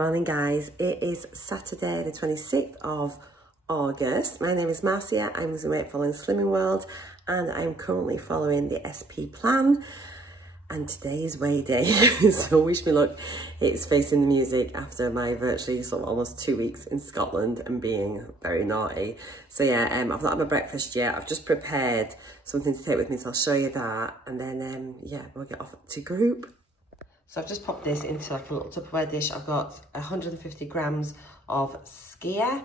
Morning guys, it is Saturday the 26th of August. My name is Marcia, I'm losing weight following Slimming World and I'm currently following the SP plan and today is weigh day. So wish me luck. It's facing the music after my virtually sort of almost 2 weeks in Scotland and being very naughty. So yeah, I've not had my breakfast yet. I've just prepared something to take with me, so I'll show you that and then yeah, we'll get off to group. So I've just popped this into like a little Tupperware dish. I've got 150 grams of skyr.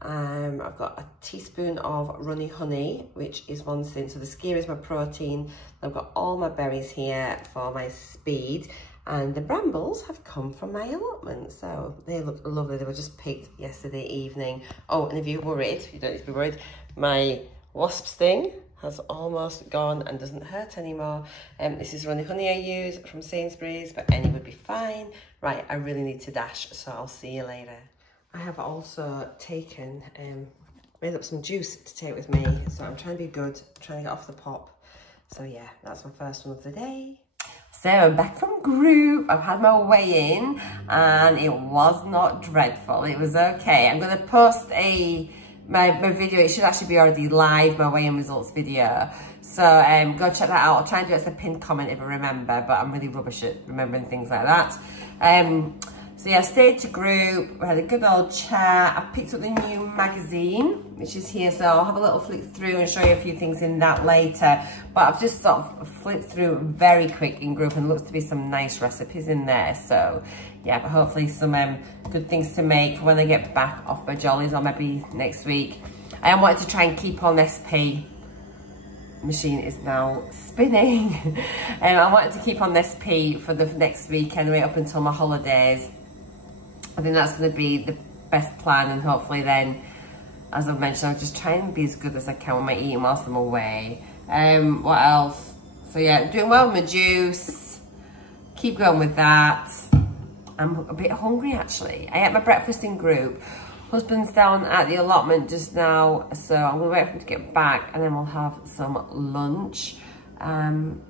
I've got a teaspoon of runny honey, which is one thing. So the skyr is my protein. I've got all my berries here for my speed. And the brambles have come from my allotment. So they look lovely. They were just picked yesterday evening. Oh, and if you're worried, you don't need to be worried, my wasp sting has almost gone and doesn't hurt anymore. This is runny honey I use from Sainsbury's, but any would be fine. Right, I really need to dash, so I'll see you later. I have also taken, made up some juice to take with me, so I'm trying to be good, I'm trying to get off the pop. So yeah, that's my first one of the day. So I'm back from group, I've had my weigh-in, and it was not dreadful, it was okay. I'm gonna post my video, it should actually be already live, my weigh-in results video. So go check that out. I'll try and do it as a pinned comment if I remember, but I'm really rubbish at remembering things like that. So yeah, stayed to group, we had a good old chat. I picked up the new magazine, which is here, so I'll have a little flick through and show you a few things in that later. But I've just sort of flipped through very quick in group and looks to be some nice recipes in there. So yeah, but hopefully some good things to make for when I get back off my jollies or maybe next week. I wanted to try and keep on SP. Machine is now spinning. I wanted to keep on SP for the next week anyway, up until my holidays. I think that's going to be the best plan, and hopefully then, as I've mentioned, I'll just try and be as good as I can with my eating whilst I'm away. What else? So yeah, doing well with my juice. Keep going with that. I'm a bit hungry actually. I ate my breakfast in group. Husband's down at the allotment just now, so I'm gonna wait for him to get back and then we'll have some lunch. I'm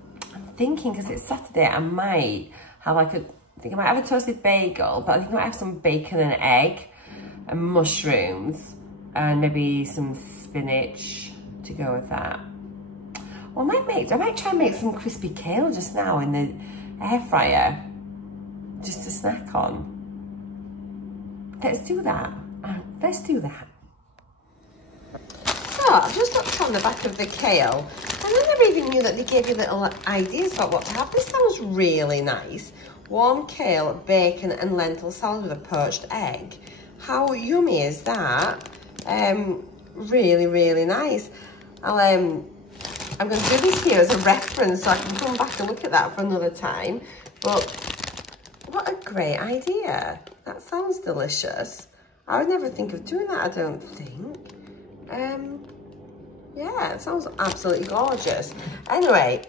thinking, because it's Saturday, I might have like I think I might have a toasted bagel, but I think I might have some bacon and egg and mushrooms and maybe some spinach to go with that. Well, I might try and make some crispy kale just now in the air fryer, just to snack on. Let's do that. Let's do that. So I've just looked on the back of the kale, and I never even knew that they gave you little ideas about what to have. This sounds really nice. Warm kale, bacon and lentil salad with a poached egg. How yummy is that? Really, really nice. I'm going to do this here as a reference so I can come back and look at that for another time. But what a great idea. That sounds delicious. I would never think of doing that, I don't think. Yeah, it sounds absolutely gorgeous. Anyway,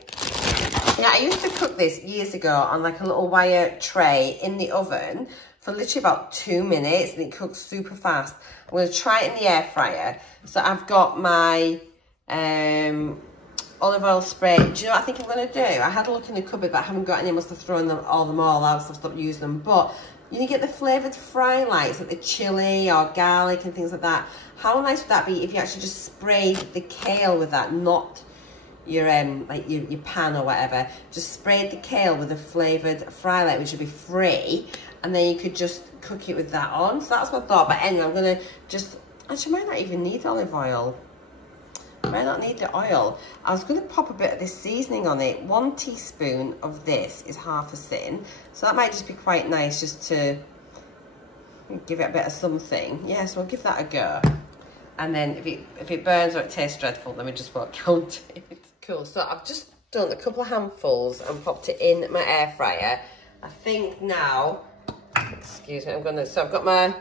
yeah, I used to cook this years ago on like a little wire tray in the oven for literally about 2 minutes, and it cooks super fast. I'm going to try it in the air fryer. So I've got my olive oil spray. Do you know what I think I'm going to do? I had a look in the cupboard, but I haven't got any. I must have thrown them all out, so I've stopped using them. But you get the flavoured fry lights, like the chilli or garlic and things like that. How nice would that be if you actually just sprayed the kale with that, not your like your pan or whatever. Just sprayed the kale with a flavoured fry light, which would be free, and then you could just cook it with that on. So that's what I thought. But anyway, I'm gonna just, actually might not even need olive oil. Might not need the oil. I was going to pop a bit of this seasoning on it. 1 teaspoon of this is half a tin, so that might just be quite nice just to give it a bit of something. Yeah, so I'll give that a go. And then if it burns or it tastes dreadful, then we just won't count it. Cool. So I've just done a couple of handfuls and popped it in my air fryer. I think now, excuse me, so I've got my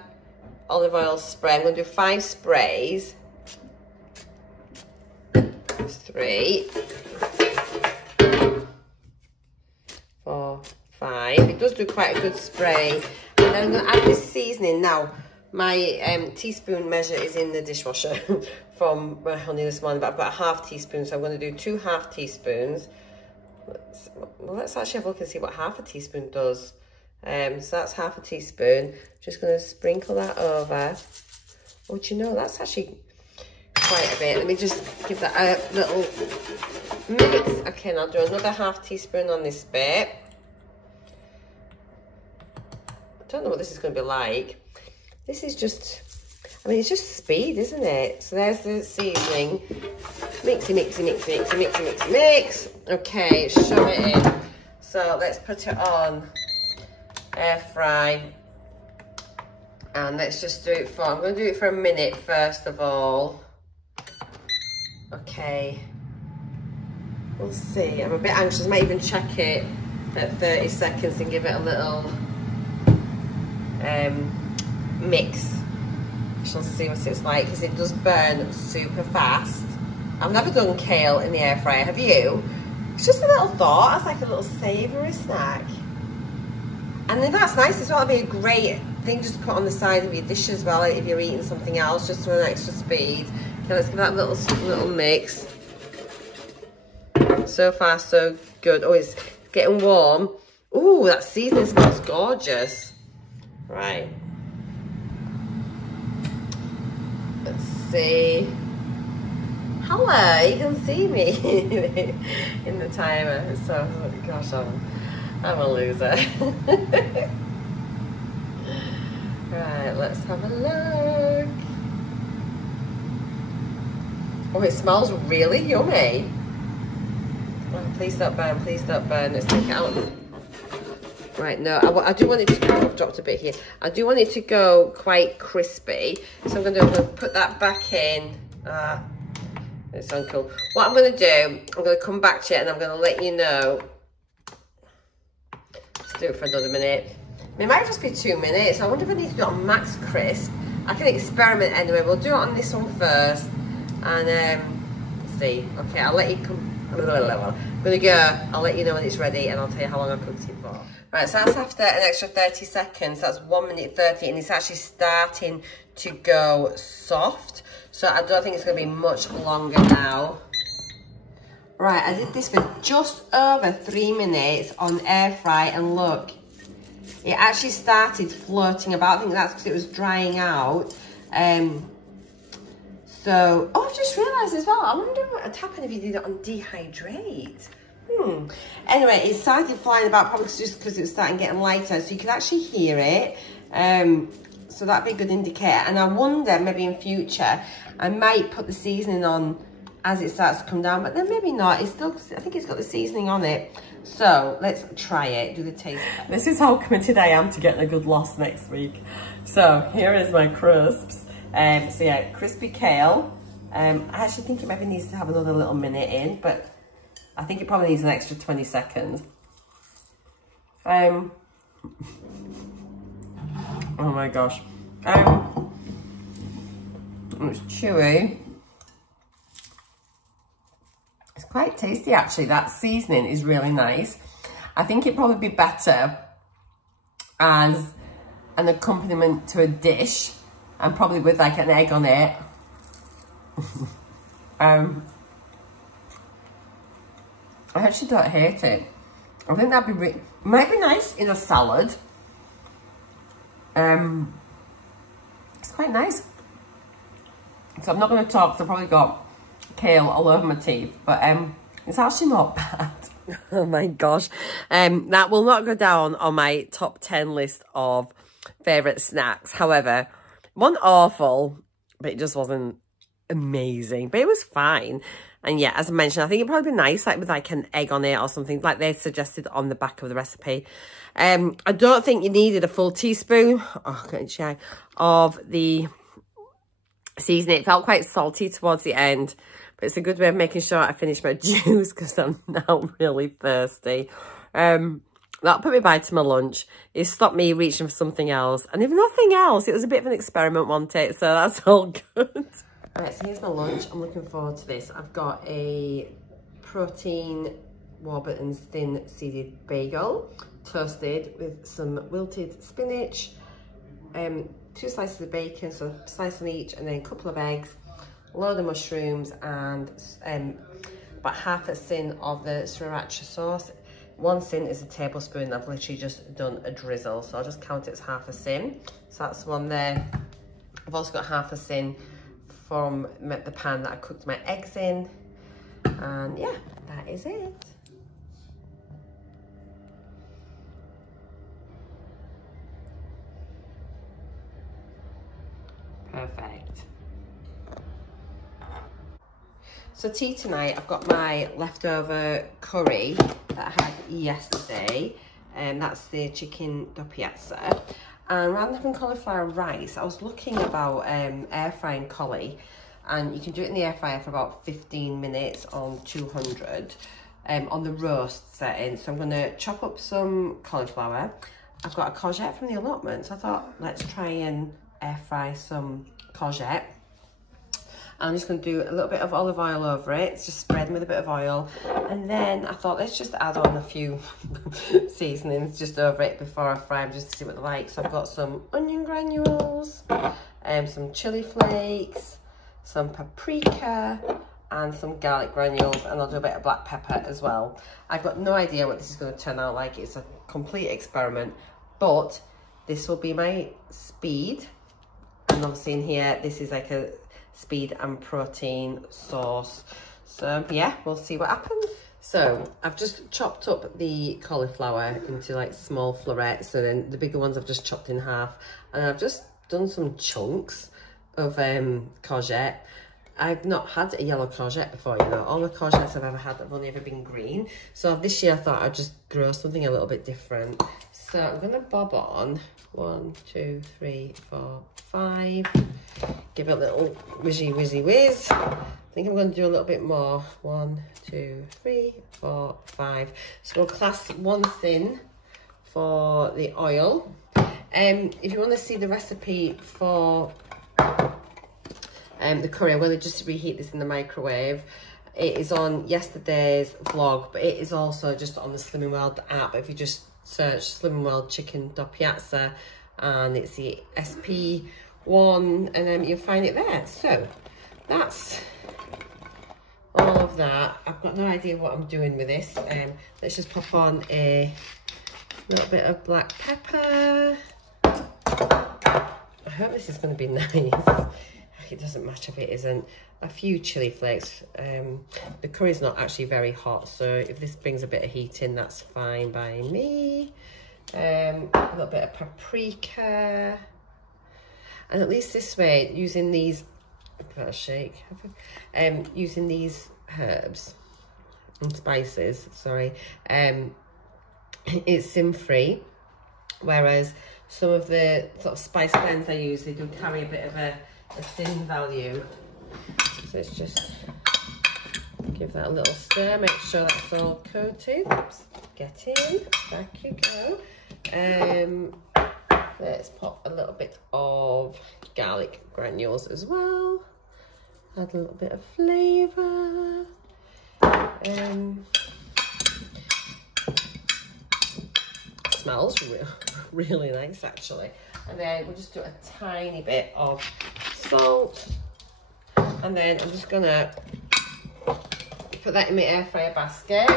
olive oil spray. I'm going to do 5 sprays. 3, 4, 5. It does do quite a good spray. And then I'm going to add this seasoning. Now, my teaspoon measure is in the dishwasher from my honey this morning, but I've got a half teaspoon, so I'm going to do 2 half teaspoons. Let's actually have a look and see what half a teaspoon does. So that's half a teaspoon. Just going to sprinkle that over. Oh, do you know, that's actually quite a bit. Let me just give that a little mix. Okay, and I'll do another half teaspoon on this bit. I don't know what this is going to be like. This is just, I mean, it's just speed, isn't it? So there's the seasoning. Mixy, mixy, mixy, mixy, mixy, mixy, mix. Okay, shove it in. So let's put it on air fry. And let's just do it for, I'm going to do it for a minute first of all. Okay. We'll see. I'm a bit anxious. I might even check it at 30 seconds and give it a little mix. Shall see what it's like, because it does burn super fast. I've never done kale in the air fryer, have you? It's just a little thought. It's like a little savoury snack. And then that's nice as well. It'd be a great thing just to put on the side of your dish as well if you're eating something else, just for an extra speed. Okay, let's give that a little mix. So far, so good. Oh, it's getting warm. Ooh, that seasoning smells gorgeous. Right. Let's see. Hello, you can see me in the timer. So, gosh, I'm a loser. Right, let's have a look. Oh, it smells really yummy. Oh, please don't burn, please don't burn. Let's take it out. Right, no, I do want it to, I've dropped a bit here. I do want it to go quite crispy. So I'm going to put that back in. It's uncool. What I'm going to do, I'm going to come back to it and I'm going to let you know. Let's do it for another minute. It might just be 2 minutes. I wonder if I need to do it on max crisp. I can experiment anyway. We'll do it on this one first. And let's see. Okay, I'll let you come. I'm gonna go. I'll let you know when it's ready and I'll tell you how long I cooked it for. Right, so that's after an extra 30 seconds. That's 1 minute 30 and it's actually starting to go soft. So I don't think it's gonna be much longer now. Right, I did this for just over 3 minutes on air fry and look, it actually started floating about. I think that's because it was drying out. So, oh, I've just realised as well, I wonder what would happen if you did it on dehydrate. Anyway, it started flying about probably just because it was starting getting lighter, so you could actually hear it. So that'd be a good indicator. And I wonder, maybe in future, I might put the seasoning on as it starts to come down, but then maybe not. It's still, I think it's got the seasoning on it. So let's try it, do the taste test. This is how committed I am to getting a good loss next week. So here is my crisps. So yeah, crispy kale. I actually think it maybe needs to have another little minute in, but I think it probably needs an extra 20 seconds. Oh my gosh. It's chewy. It's quite tasty actually. That seasoning is really nice. I think it'd probably be better as an accompaniment to a dish and probably with like an egg on it. I actually don't hate it. I think that'd be might be nice in a salad. It's quite nice. So I'm not going to talk because I've probably got kale all over my teeth, but it's actually not bad. Oh my gosh. That will not go down on my top 10 list of favourite snacks. However, it wasn't awful, but it just wasn't amazing. But it was fine. And yeah, as I mentioned, I think it'd probably be nice like with like an egg on it or something like they suggested on the back of the recipe. I don't think you needed a full teaspoon of the seasoning. It felt quite salty towards the end, but it's a good way of making sure I finish my juice because I'm now really thirsty. That put me by to my lunch. It stopped me reaching for something else. And if nothing else, it was a bit of an experiment, wasn't it? So that's all good. All right, so here's my lunch. I'm looking forward to this. I've got a protein Warburton's thin seeded bagel, toasted with some wilted spinach, 2 slices of bacon, so a slice on each, and then a couple of eggs, a load of mushrooms, and about half a tin of the sriracha sauce. 1 sin is a tablespoon. I've literally just done a drizzle, so I'll just count it as half a sin. So that's one there. I've also got half a sin from the pan that I cooked my eggs in. And yeah, that is it. Perfect. So tea tonight, I've got my leftover curry that I had yesterday, and that's the chicken doppiazza. And rather than having cauliflower rice, I was looking about air frying cauli, and you can do it in the air fryer for about 15 minutes on 200 on the roast setting. So I'm going to chop up some cauliflower. I've got a courgette from the allotment, so I thought let's try and air fry some courgette. I'm just going to do a little bit of olive oil over it. It's just spreading with a bit of oil. And then I thought, let's just add on a few seasonings just over it before I fry them, just to see what they're like. So I've got some onion granules, some chili flakes, some paprika, and some garlic granules. And I'll do a bit of black pepper as well. I've got no idea what this is going to turn out like. It's a complete experiment. But this will be my speed. And obviously in here, this is like a speed and protein sauce. So yeah, we'll see what happens. So I've just chopped up the cauliflower into like small florets, and then the bigger ones I've just chopped in half, and I've just done some chunks of courgette. I've not had a yellow courgette before, you know. All the courgettes I've ever had have only ever been green. So this year I thought I'd just grow something a little bit different. So I'm gonna bob on 1, 2, 3, 4, 5. Give it a little whizzy whiz. I think I'm going to do a little bit more. 1, 2, 3, 4, 5. So we'll class 1 sin for the oil. If you want to see the recipe for the curry, I'm going to just reheat this in the microwave. It is on yesterday's vlog, but it is also just on the Slimming World app. If you just search Slimming World chicken doppiazza, and it's the SP1, and then you'll find it there. So that's all of that. I've got no idea what I'm doing with this. Let's just pop on a little bit of black pepper. I hope this is going to be nice. It doesn't matter if it isn't. A few chili flakes. The curry's not actually very hot, so if this brings a bit of heat in, that's fine by me. A little bit of paprika. And at least this way, using these, give it a shake, using these herbs and spices, sorry, it's sin-free, whereas some of the sort of spice blends I use, they do carry a bit of a sin value. So it's just give that a little stir, make sure that's all coated. Oops, get in, back you go. Let's pop a little bit of garlic granules as well. Add a little bit of flavour. Smells really nice actually. And then we'll just do a tiny bit of salt. And then I'm just gonna put that in my air fryer basket,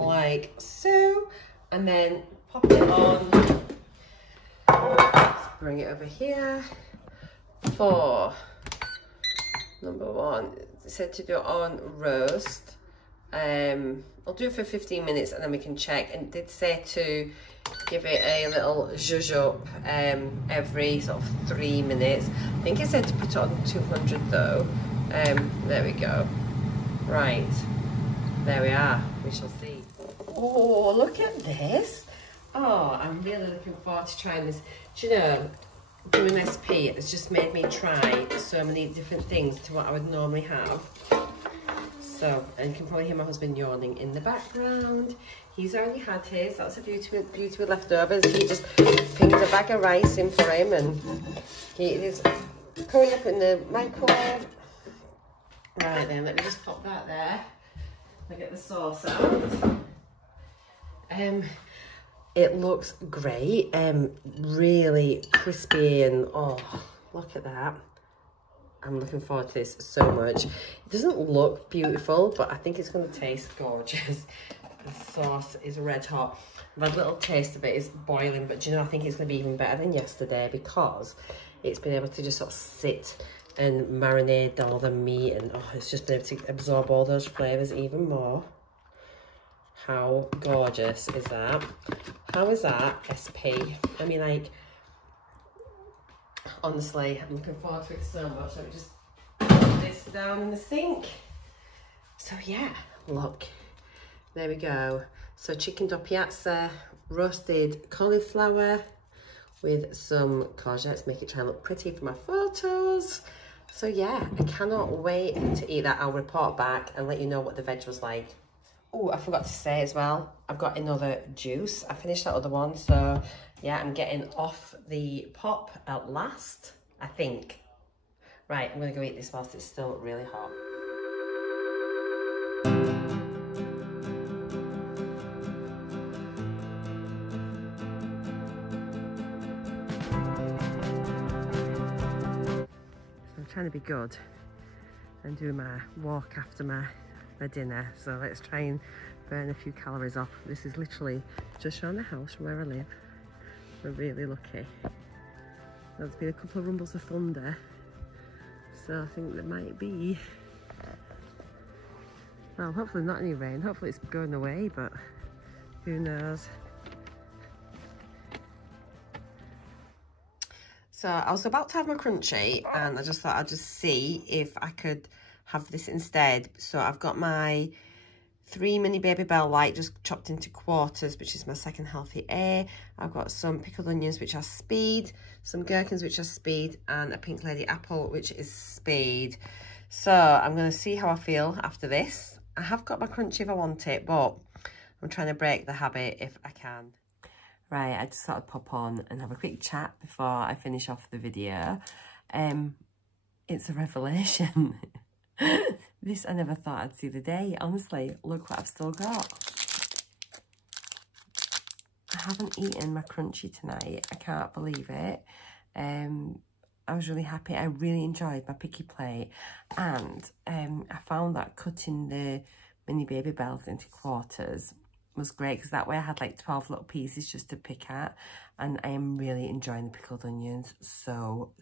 like so. And then pop it on. Let's bring it over here. For number 1, it said to do it on roast. I'll do it for 15 minutes and then we can check. And it did say to give it a little zhuzh up every sort of 3 minutes. I think it said to put it on 200 though. There we go. Right, there we are. We shall see. Oh, look at this. Oh, I'm really looking forward to trying this. Do you know, doing an SP has just made me try so many different things to what I would normally have. So, and you can probably hear my husband yawning in the background. He's already had his. That's a beauty with leftovers. He just pinged a bag of rice in for him, and he is curling up in the microwave. Right then, let me just pop that there. I'll get the sauce out. It looks great, really crispy, and oh, look at that. I'm looking forward to this so much. It doesn't look beautiful, but I think it's going to taste gorgeous. The sauce is red hot. I've had a little taste of it. It's boiling, but do you know, I think it's going to be even better than yesterday because it's been able to just sort of sit and marinate all the meat, and oh, it's just been able to absorb all those flavours even more. How gorgeous is that? How is that, SP? I mean, like, honestly, I'm looking forward to it so much. Let me just put this down in the sink. So yeah, look, there we go. So chicken da piazza, roasted cauliflower with some courgettes, make it try and look pretty for my photos. So yeah, I cannot wait to eat that. I'll report back and let you know what the veg was like. Oh, I forgot to say as well, I've got another juice. I finished that other one, so yeah, I'm getting off the pop at last, I think. Right, I'm gonna go eat this whilst it's still really hot. So I'm trying to be good and do my walk after my dinner, so let's try and burn a few calories off. This is literally just around the house from where I live. We're really lucky. There's been a couple of rumbles of thunder, so I think there might be, well, hopefully not any rain, hopefully it's going away, but who knows. So I was about to have my crunchy and I just thought I'd just see if I could have this instead. So I've got my 3 mini Baby Bell Light just chopped into quarters, which is my second healthy A. I've got some pickled onions, which are speed, some gherkins, which are speed, and a pink lady apple, which is speed. So I'm going to see how I feel after this. I have got my crunchy if I want it, but I'm trying to break the habit if I can. Right, I just thought I'd pop on and have a quick chat before I finish off the video. It's a revelation. This I never thought I'd see the day. Honestly, look what I've still got. I haven't eaten my crunchy tonight. I can't believe it. I was really happy. I really enjoyed my picky plate, and I found that cutting the mini Baby Bells into quarters was great because that way I had like 12 little pieces just to pick at, and I am really enjoying the pickled onions so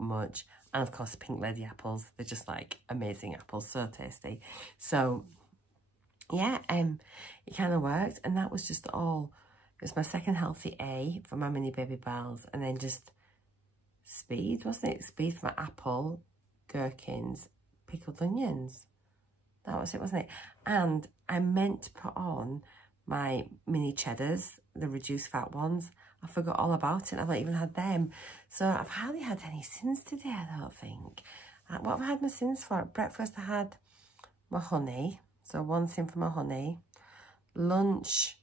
much. And of course the pink lady apples, they're just like amazing apples, so tasty. So yeah, it kind of worked, and that was just all. It was my second healthy A for my mini Baby Bells, and then just speed, wasn't it? Speed for my apple, gherkins, pickled onions. That was it, wasn't it? And I meant to put on my mini cheddars, the reduced fat ones. I forgot all about it. I've not even had them. So I've hardly had any sins today, I don't think. What have I had my sins for? At breakfast I had my honey. So 1 sin for my honey. Lunch,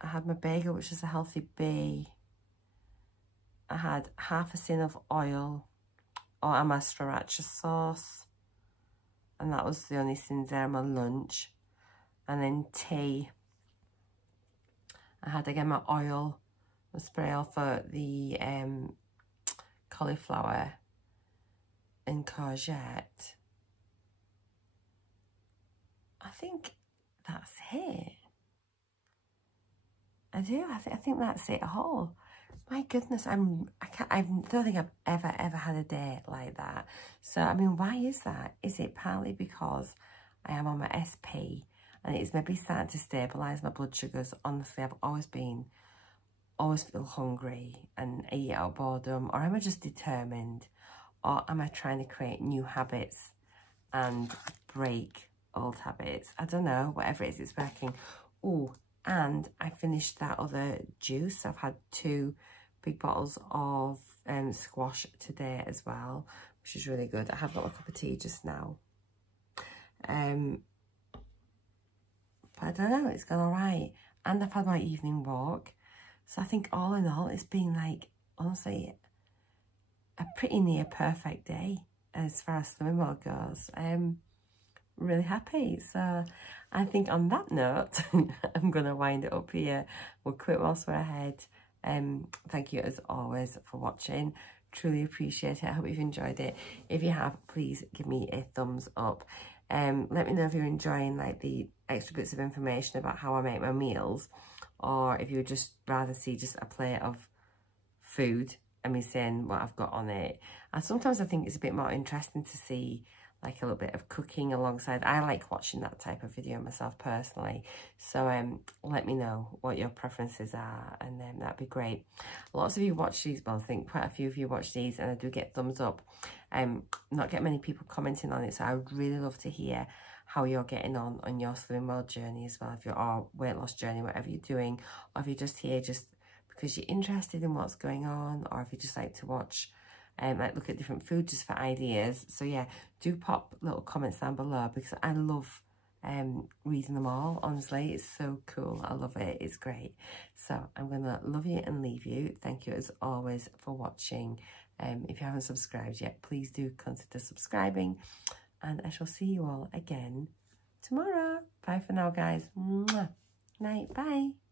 I had my bagel, which is a healthy B. I had half a sin of oil or a sriracha sauce. And that was the only sins there on my lunch. And then tea. I had again my oil, my spray oil for the cauliflower and courgette. I think that's it. I do. I think that's it all. My goodness, I don't think I've ever had a day like that. So I mean, why is that? Is it partly because I am on my SP and it's maybe starting to stabilise my blood sugars? Honestly, I've always feel hungry and eat out of boredom, or am I just determined, or am I trying to create new habits and break old habits? I don't know. Whatever it is, it's working. Oh, and I finished that other juice. I've had 2 big bottles of squash today as well, which is really good. I have got a cup of tea just now. But I don't know, it's gone all right. And I've had my evening walk. So I think all in all, it's been like, honestly, a pretty near perfect day as far as swimming world goes. Really happy. So I think on that note, I'm going to wind it up here. We'll quit whilst we're ahead. Thank you as always for watching. truly appreciate it. I hope you've enjoyed it. If you have, please give me a thumbs up. Let me know if you're enjoying like the extra bits of information about how I make my meals, or if you would just rather see just a plate of food and me saying what I've got on it. And sometimes I think it's a bit more interesting to see like a little bit of cooking alongside. I like watching that type of video myself personally. So let me know what your preferences are, and then that'd be great. Lots of you watch these, well, I think quite a few of you watch these, and I do get thumbs up. Not get many people commenting on it, so I would really love to hear how you're getting on your Slimming World journey as well, if you're or weight loss journey, whatever you're doing, or if you're just here just because you're interested in what's going on, or if you just like to watch like look at different food just for ideas. So yeah, do pop little comments down below, because I love reading them all. Honestly, it's so cool. I love it. It's great. So I'm gonna love you and leave you. Thank you as always for watching. If you haven't subscribed yet, please do consider subscribing, and I shall see you all again tomorrow. Bye for now, guys. Mwah. Night. Bye.